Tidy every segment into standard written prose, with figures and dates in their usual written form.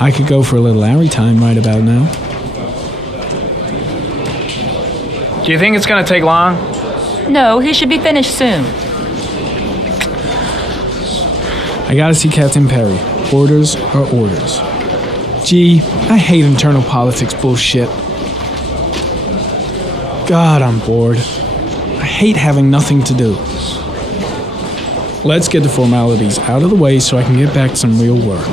I could go for a little Larry time right about now. Do you think it's gonna take long? No, he should be finished soon. I gotta see Captain Perry. Orders are orders. Gee, I hate internal politics bullshit. God, I'm bored. I hate having nothing to do. Let's get the formalities out of the way so I can get back to some real work.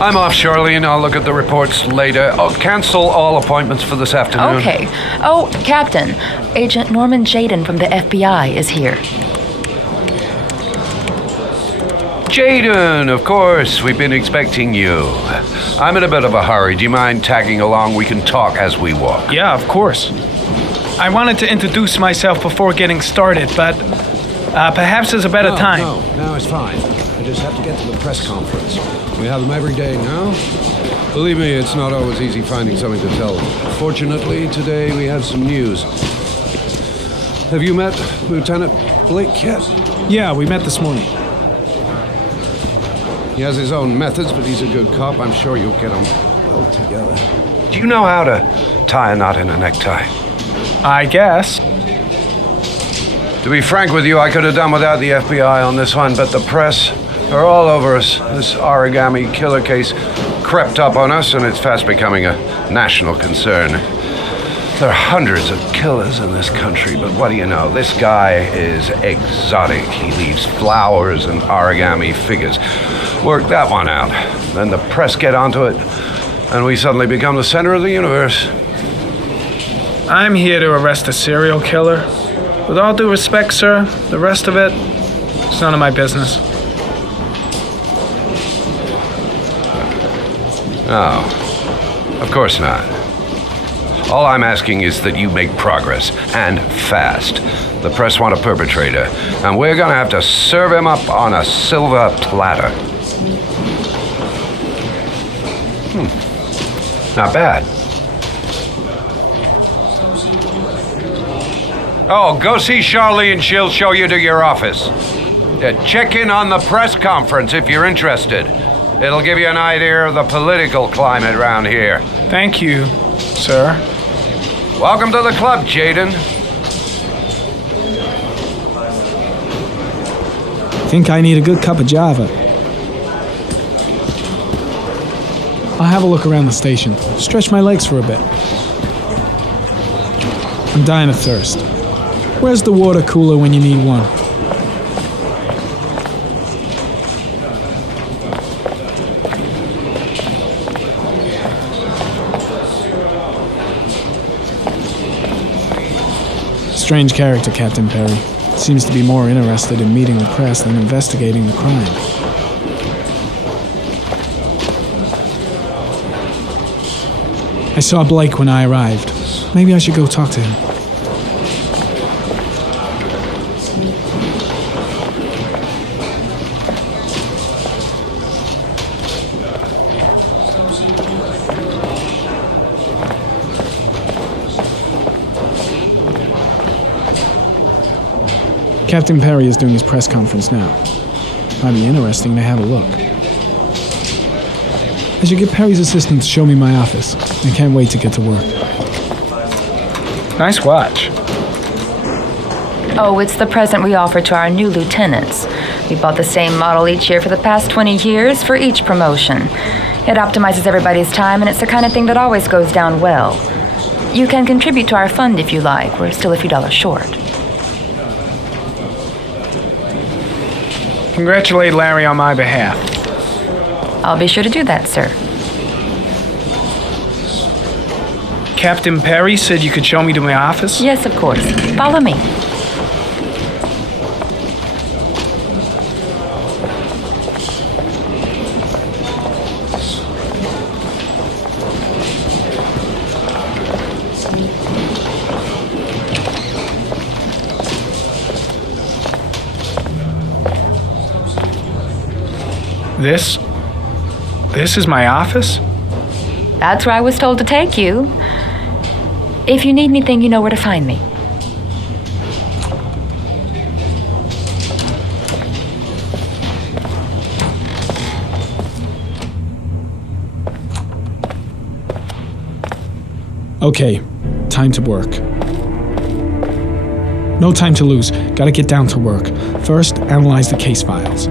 I'm off, Charlene. I'll look at the reports later. Oh, cancel all appointments for this afternoon. Okay. Oh, Captain, Agent Norman Jaden from the FBI is here. Jaden, of course. We've been expecting you. I'm in a bit of a hurry. Do you mind tagging along? We can talk as we walk. Yeah, of course. I wanted to introduce myself before getting started, but perhaps there's a better time. No, it's fine. I just have to get to the press conference. We have them every day now. Believe me, it's not always easy finding something to tell them. Fortunately, today we have some news. Have you met Lieutenant Blake yet? Yeah, we met this morning. He has his own methods, but he's a good cop. I'm sure you'll get him well together. Do you know how to tie a knot in a necktie? I guess. To be frank with you, I could have done without the FBI on this one, but the press are all over us. This origami killer case crept up on us, and it's fast becoming a national concern. There are hundreds of killers in this country, but what do you know? This guy is exotic. He leaves flowers and origami figures. Work that one out. Then the press get onto it, and we suddenly become the center of the universe. I'm here to arrest a serial killer. With all due respect, sir, the rest of it's none of my business. No, of course not. All I'm asking is that you make progress, and fast. The press want a perpetrator, and we're gonna have to serve him up on a silver platter. Not bad. Oh, go see Charlie and she'll show you to your office. Check in on the press conference if you're interested. It'll give you an idea of the political climate around here. Thank you, sir. Welcome to the club, Jaden. Think I need a good cup of Java. I'll have a look around the station. Stretch my legs for a bit. I'm dying of thirst. Where's the water cooler when you need one? Strange character, Captain Perry. Seems to be more interested in meeting the press than investigating the crime. I saw Blake when I arrived. Maybe I should go talk to him. Captain Perry is doing his press conference now. Might be interesting to have a look. I should get Perry's assistant to show me my office. I can't wait to get to work. Nice watch. Oh, it's the present we offer to our new lieutenants. We bought the same model each year for the past 20 years for each promotion. It optimizes everybody's time, and it's the kind of thing that always goes down well. You can contribute to our fund if you like. We're still a few dollars short. Congratulate Larry on my behalf. I'll be sure to do that, sir. Captain Perry said you could show me to my office? Yes, of course. Follow me. This is my office? That's where I was told to take you. If you need anything, you know where to find me. Okay, time to work. No time to lose. Gotta get down to work. First, analyze the case files.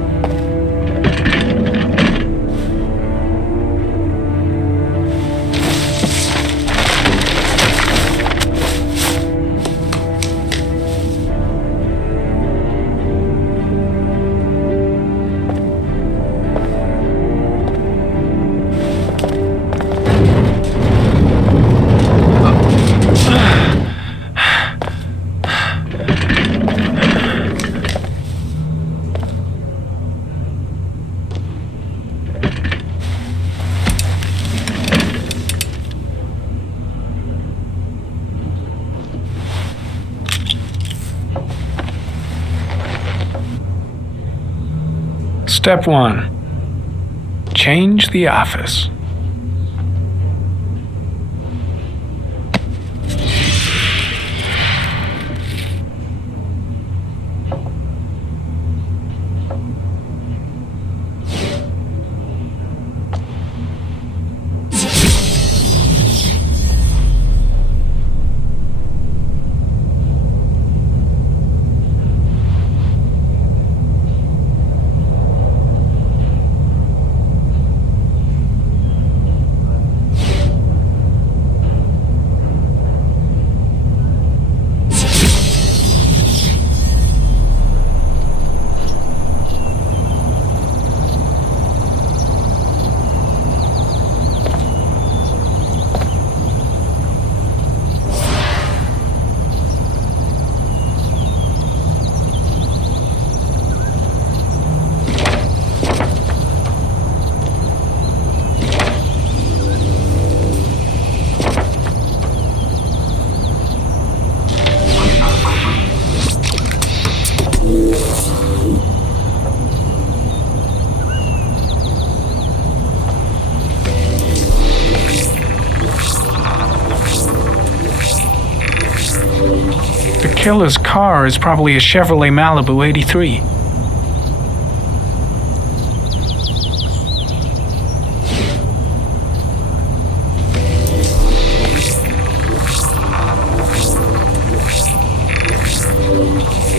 Step 1. Change the office. The killer's car is probably a Chevrolet Malibu 83.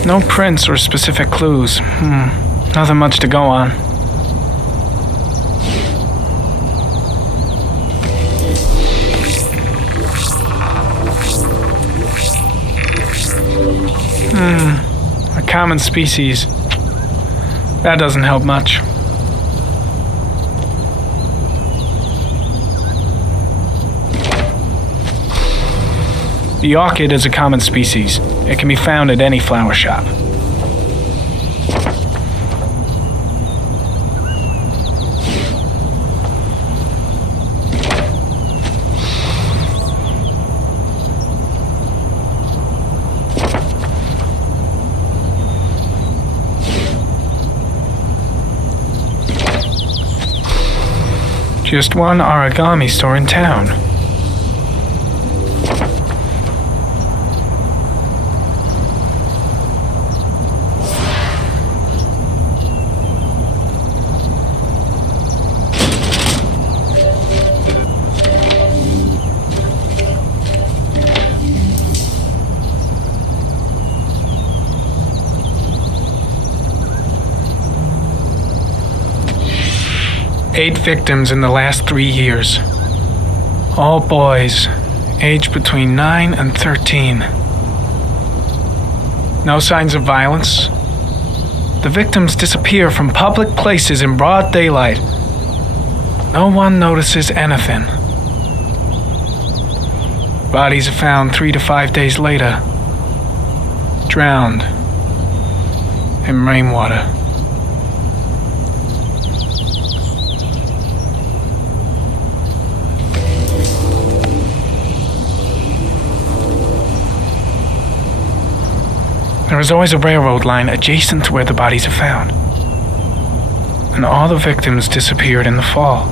No prints or specific clues. Nothing much to go on. A common species. That doesn't help much. The orchid is a common species. It can be found at any flower shop. Just one origami store in town. 8 victims in the last 3 years. All boys, aged between 9 and 13. No signs of violence. The victims disappear from public places in broad daylight. No one notices anything. Bodies are found 3 to 5 days later, drowned in rainwater. There is always a railroad line adjacent to where the bodies are found. And all the victims disappeared in the fall.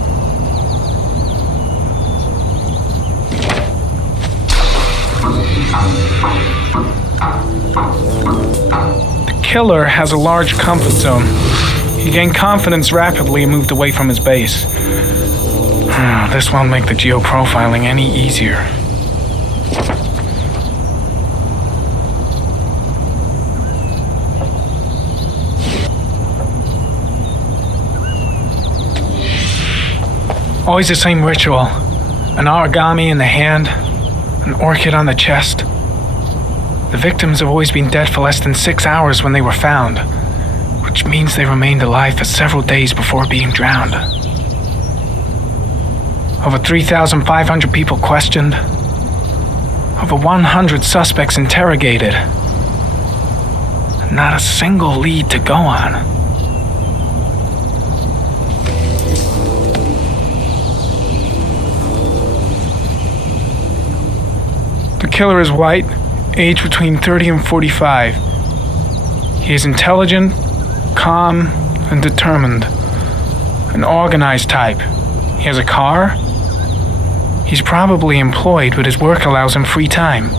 The killer has a large comfort zone. He gained confidence rapidly and moved away from his base. This won't make the geoprofiling any easier. Always the same ritual. An origami in the hand, an orchid on the chest. The victims have always been dead for less than 6 hours when they were found, which means they remained alive for several days before being drowned. Over 3,500 people questioned. Over 100 suspects interrogated. Not a single lead to go on. The killer is white, aged between 30 and 45. He is intelligent, calm, and determined. An organized type. He has a car. He's probably employed, but his work allows him free time.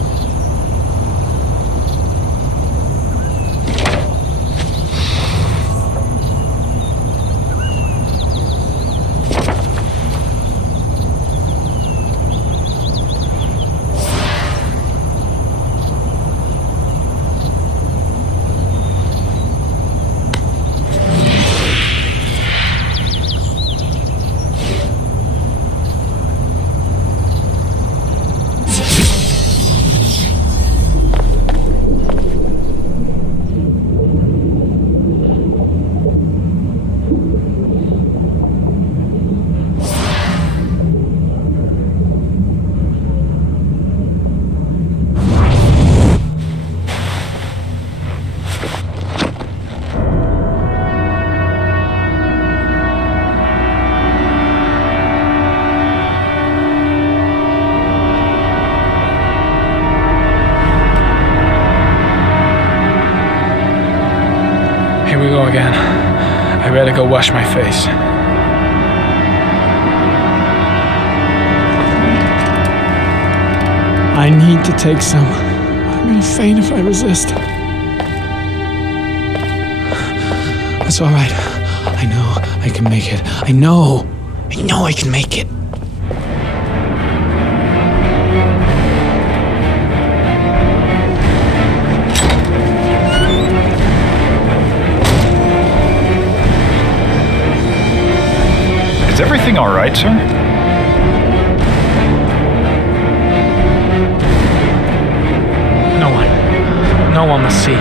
Here we go again. I better go wash my face. I need to take some. I'm gonna faint if I resist. It's all right. I know I can make it. I know I can make it. Is everything all right, sir? No one must see.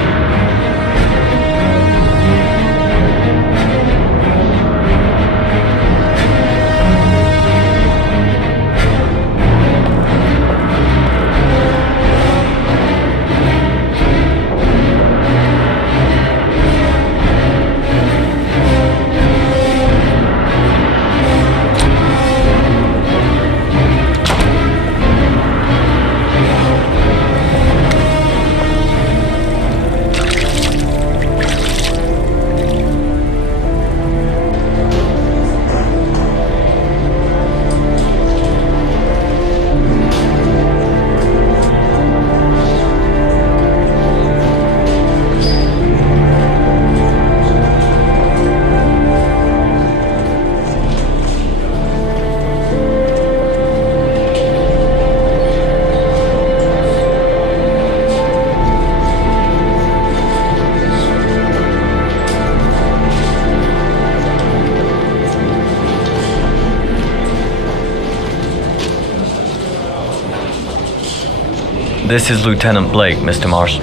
This is Lieutenant Blake, Mr. Mars.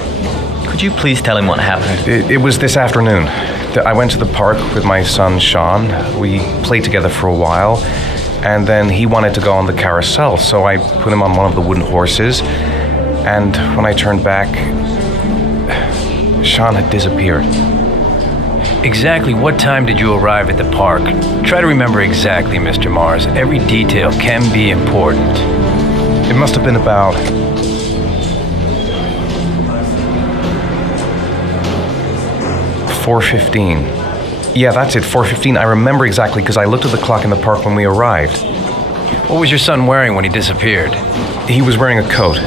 Could you please tell him what happened? It was this afternoon. I went to the park with my son, Sean. We played together for a while, and then he wanted to go on the carousel, so I put him on one of the wooden horses, and when I turned back, Sean had disappeared. Exactly what time did you arrive at the park? Try to remember exactly, Mr. Mars. Every detail can be important. It must have been about 4:15. Yeah, that's it, 4:15. I remember exactly because I looked at the clock in the park when we arrived. What was your son wearing when he disappeared? He was wearing a coat.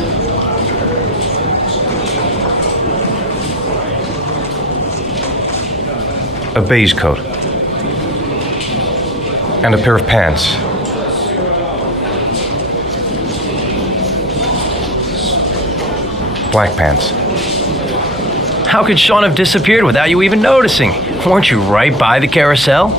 A beige coat. And a pair of pants. Black pants. How could Sean have disappeared without you even noticing? Weren't you right by the carousel?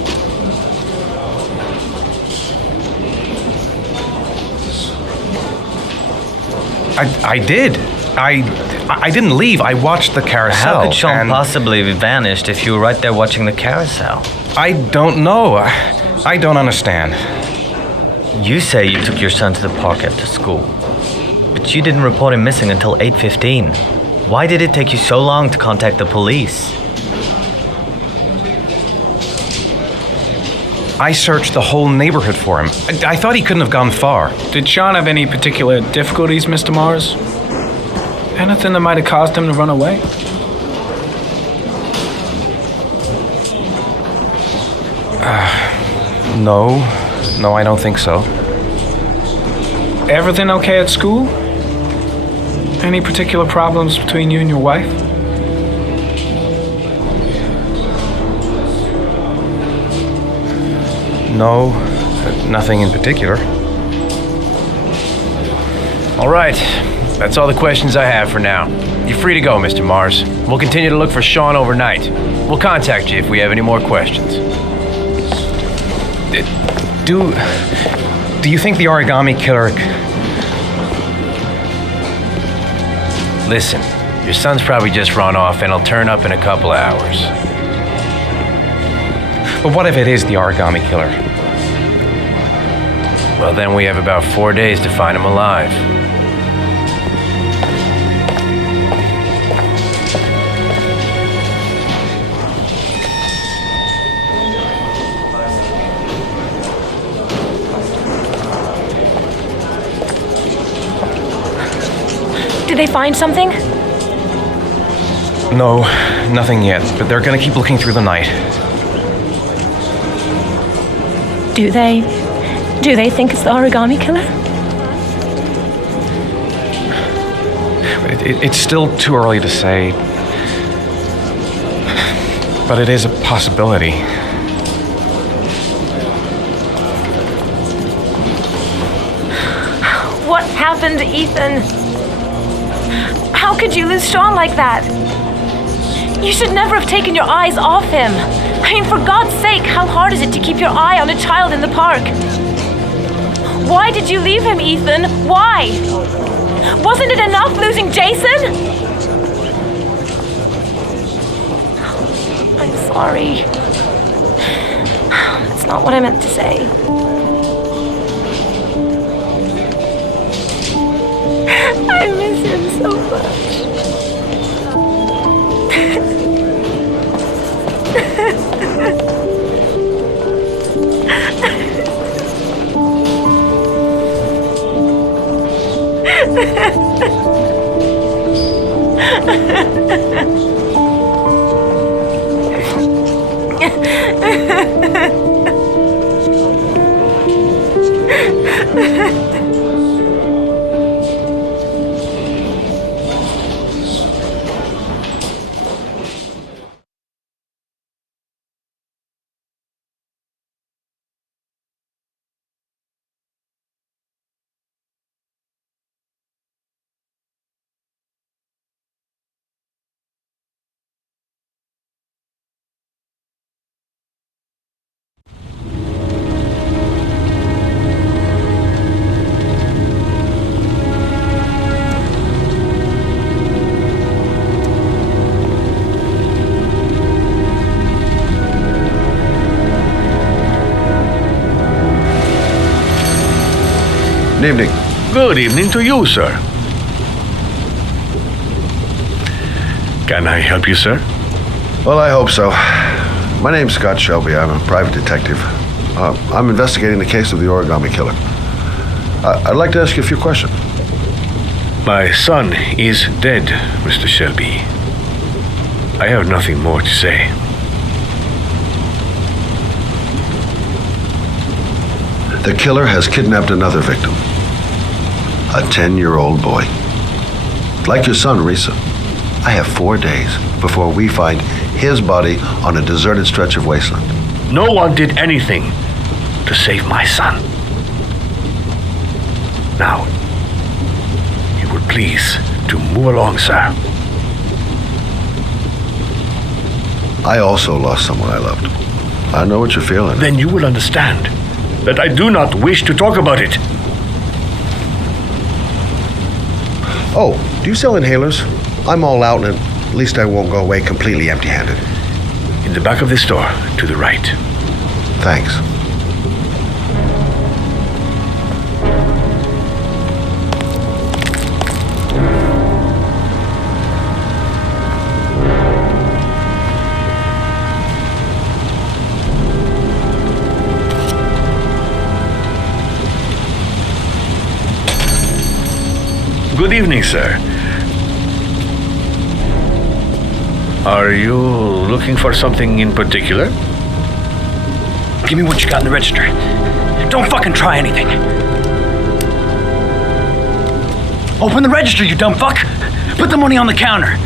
I did. I didn't leave. I watched the carousel. How could Sean and possibly have vanished if you were right there watching the carousel? I don't know. I don't understand. You say you took your son to the park after school, but you didn't report him missing until 8:15. Why did it take you so long to contact the police? I searched the whole neighborhood for him. I thought he couldn't have gone far. Did Sean have any particular difficulties, Mr. Mars? Anything that might have caused him to run away? No, I don't think so. Everything okay at school? Any particular problems between you and your wife? No, nothing in particular. All right, that's all the questions I have for now. You're free to go, Mr. Mars. We'll continue to look for Sean overnight. We'll contact you if we have any more questions. Do you think the origami killer... Listen, your son's probably just run off and he'll turn up in a couple hours. But what if it is the origami killer? Well, then we have about 4 days to find him alive. Did they find something? No, nothing yet, but they're gonna keep looking through the night. Do they? Do they think it's the origami killer? It's still too early to say, but it is a possibility. What happened to Ethan? How could you lose Sean like that? You should never have taken your eyes off him. I mean, for God's sake, how hard is it to keep your eye on a child in the park? Why did you leave him, Ethan? Why? Wasn't it enough losing Jason? I'm sorry. That's not what I meant to say. I miss him so much. Good evening. Good evening to you, sir. Can I help you, sir? Well, I hope so. My name's Scott Shelby. I'm a private detective. I'm investigating the case of the origami killer. I'd like to ask you a few questions. My son is dead, Mr. Shelby. I have nothing more to say. The killer has kidnapped another victim. A 10-year-old boy. Like your son, Risa, I have 4 days before we find his body on a deserted stretch of wasteland. No one did anything to save my son. Now, you would please to move along, sir. I also lost someone I loved. I know what you're feeling. Then you will understand that I do not wish to talk about it. Oh, do you sell inhalers? I'm all out, and at least I won't go away completely empty-handed. In the back of this store, to the right. Thanks. Good evening, sir. Are you looking for something in particular? Give me what you got in the register. Don't fucking try anything. Open the register, you dumb fuck. Put the money on the counter.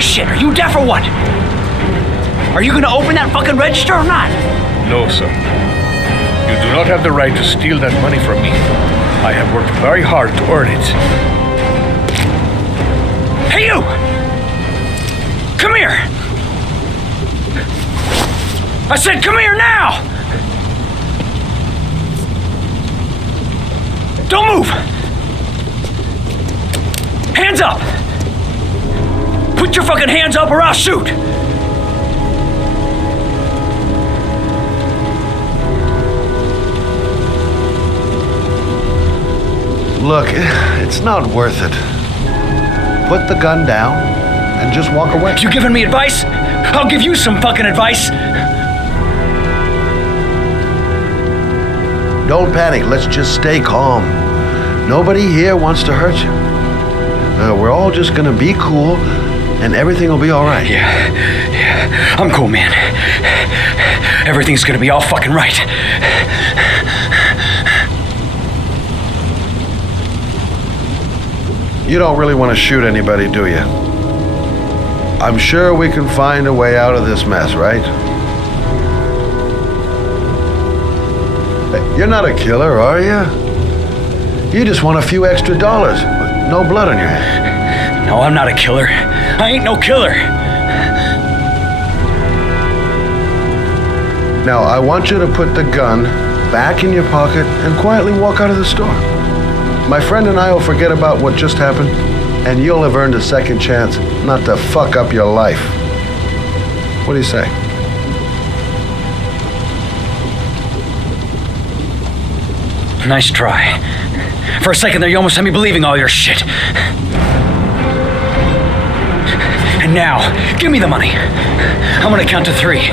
Shit, are you deaf or what? Are you gonna open that fucking register or not? No, sir. You do not have the right to steal that money from me. I have worked very hard to earn it. Hey, you! Come here! I said come here now! Don't move! Hands up! Put your fucking hands up or I'll shoot! Look, it's not worth it. Put the gun down and just walk away. You giving me advice? I'll give you some fucking advice. Don't panic. Let's just stay calm. Nobody here wants to hurt you. We're all just gonna be cool, and everything will be all right. Yeah, I'm cool, man. Everything's gonna be all fucking right. You don't really want to shoot anybody, do you? I'm sure we can find a way out of this mess, right? Hey, you're not a killer, are you? You just want a few extra dollars, with no blood on your hands. No, I'm not a killer. I ain't no killer. Now, I want you to put the gun back in your pocket and quietly walk out of the store. My friend and I will forget about what just happened, and you'll have earned a second chance not to fuck up your life. What do you say? Nice try. For a second there, you almost had me believing all your shit. And now, give me the money. I'm gonna count to 3.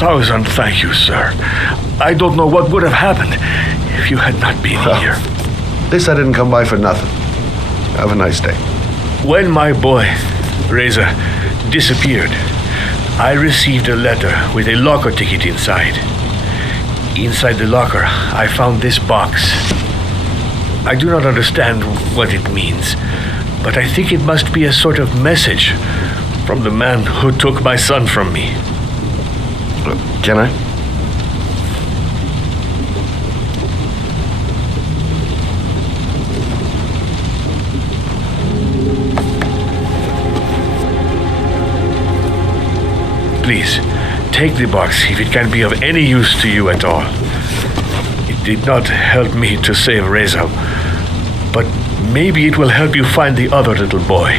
Thousand thank you, sir. I don't know what would have happened if you had not been here. At least I didn't come by for nothing. Have a nice day. When my boy, Reza, disappeared, I received a letter with a locker ticket inside. Inside the locker, I found this box. I do not understand what it means, but I think it must be a sort of message from the man who took my son from me. Can I? Please, take the box if it can be of any use to you at all. It did not help me to save Reza, but maybe it will help you find the other little boy.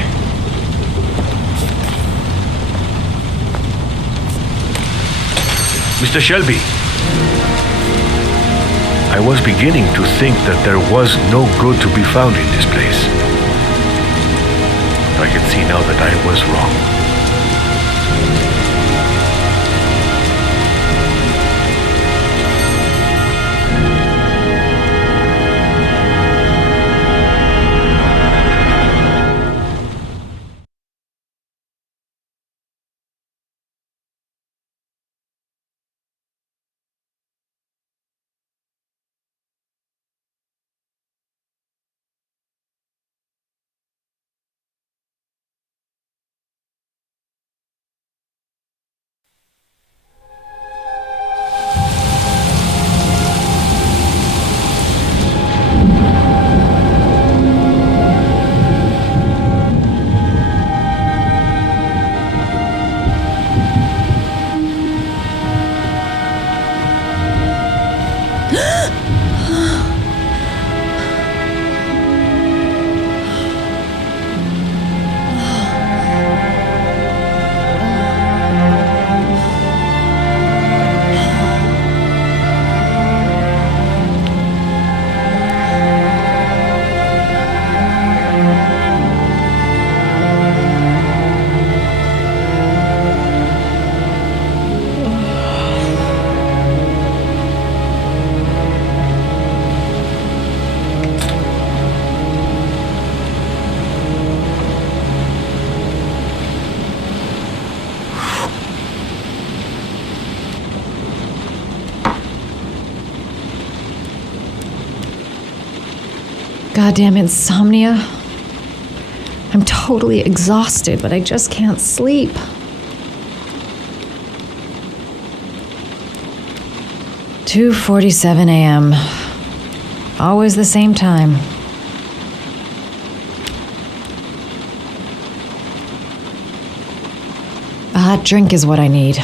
Mr. Shelby, I was beginning to think that there was no good to be found in this place. I can see now that I was wrong. Goddamn insomnia. I'm totally exhausted, but I just can't sleep. "2:47 a.m. Always the same time. A hot drink is what I need.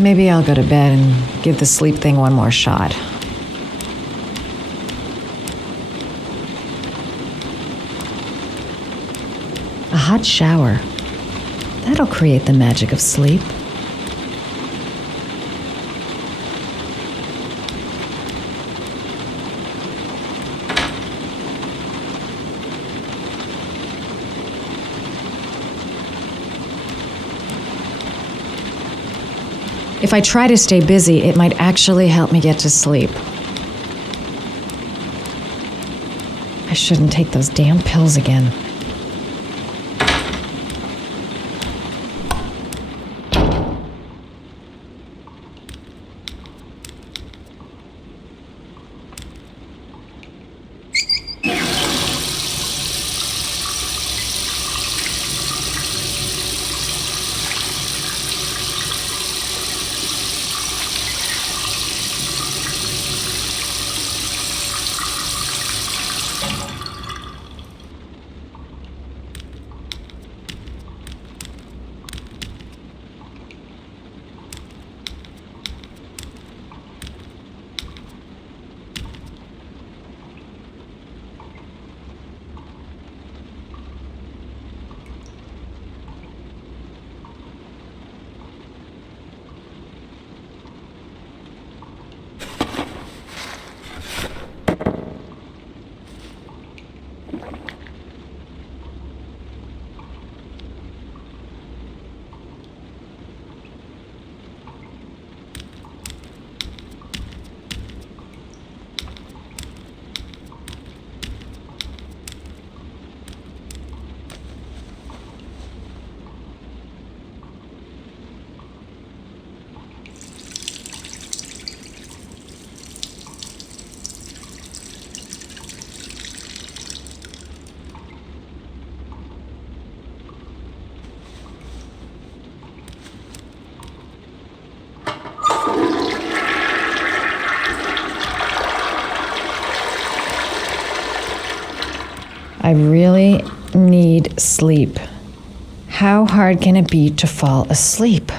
Maybe I'll go to bed and give the sleep thing one more shot. A hot shower. That'll create the magic of sleep. If I try to stay busy, it might actually help me get to sleep. I shouldn't take those damn pills again. I really need sleep. How hard can it be to fall asleep?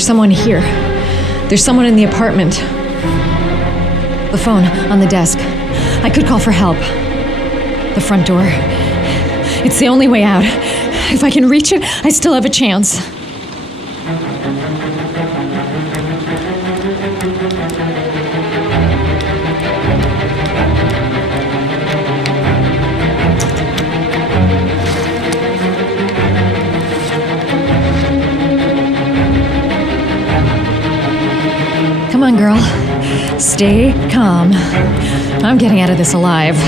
There's someone here. There's someone in the apartment. The phone on the desk. I could call for help. The front door. It's the only way out. If I can reach it, I still have a chance. Come on, girl. Stay calm. I'm getting out of this alive.